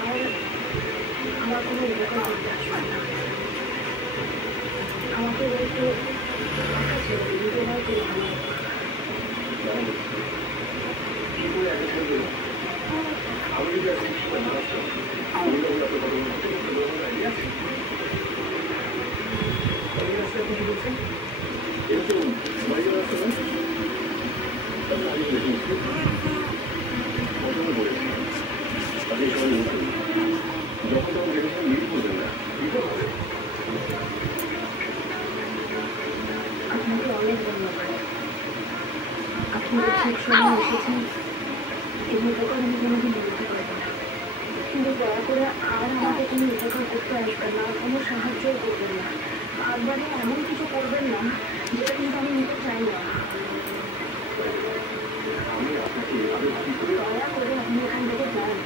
আর আমার কোনো উপকার করতে আসবে না। আমাকে একটু ফাঁকা ছেড়ে দিবি, তোমার করে আপনাকে অনেক ধন্যবাদ। আপনি ঠিক সময় এসেছেন, এই উপকার আমি কোনোদিন বলতে পারবো না। কিন্তু দয়া করে আর আমাকে কোনো উপকার করতে আসবেন না, কোনো সাহায্যও করবেন না। বারবারে এমন কিছু করবেন না যেটা কিন্তু আমি নিতে চাই না। দয়া করে আপনি এখান থেকে যান।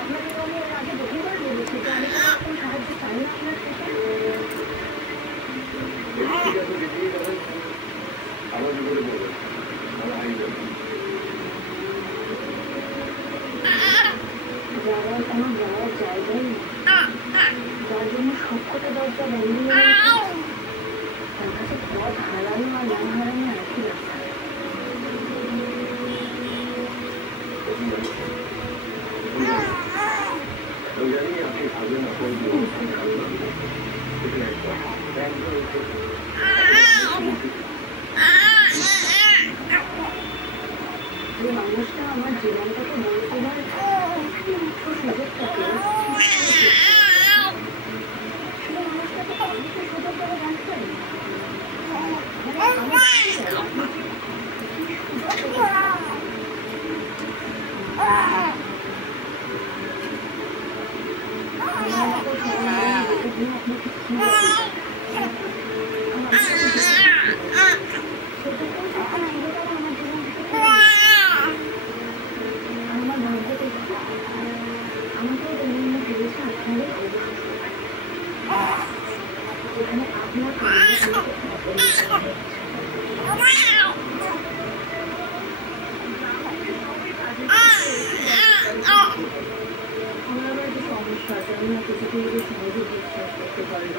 আপনাকে আমি এর আগে বহুবার বলেছি যে আমি কোনো সাহায্য চাই না আপনার থেকে। যাওয়ার কোনো যাওয়ার জায়গায় নেই, যার জন্য সবকটা দরজা বন্ধ হয়ে তার কাছে পথ হারানো আর না হারানো একই রাস্তা। যে মানুষটা আমার জীবনটাকে বড় করার একমাত্র সুযোগ থাকে, সেই মানুষটাকে অনেকে সুযোগ করে রাখবেন। যেখানে আপনার আমার আবার একটা সমস্যা আছে, আমি না কিছুকে সহজে বিশ্বাস করতে পারি না।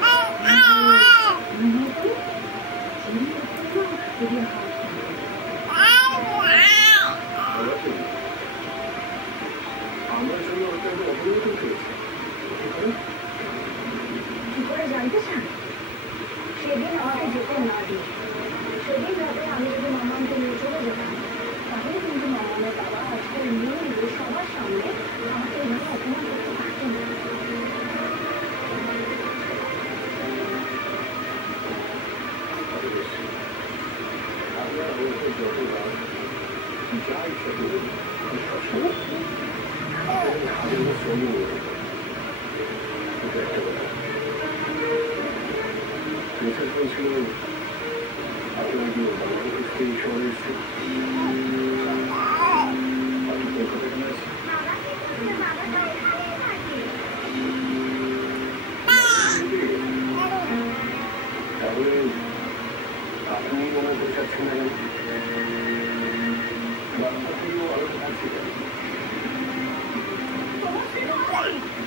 কি করে জানতে চান? সেদিন আমাকে যেতে না দিয়ে সেদিন রাতে আমি যদি মামাকে নিয়ে চলে যেতাম, তাহলে কিন্তু মামানের বাবা আজকে নিয়ে সবার সামনে আমাকে এভাবে অপমান করতে পারতেন না। আপনি মনে করে চাচ্ছেন না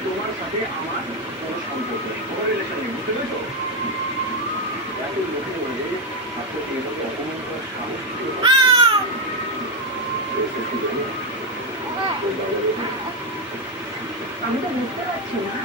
তোমার সাথে আমার কোনো সম্পর্ক নেই, কোনো রিলেশন নেই, বুঝতে পেরেছো? এত লোকের মধ্যে আপনাকে এভাবে অপমান করার সাহস আমি তো বুঝতে পারছি না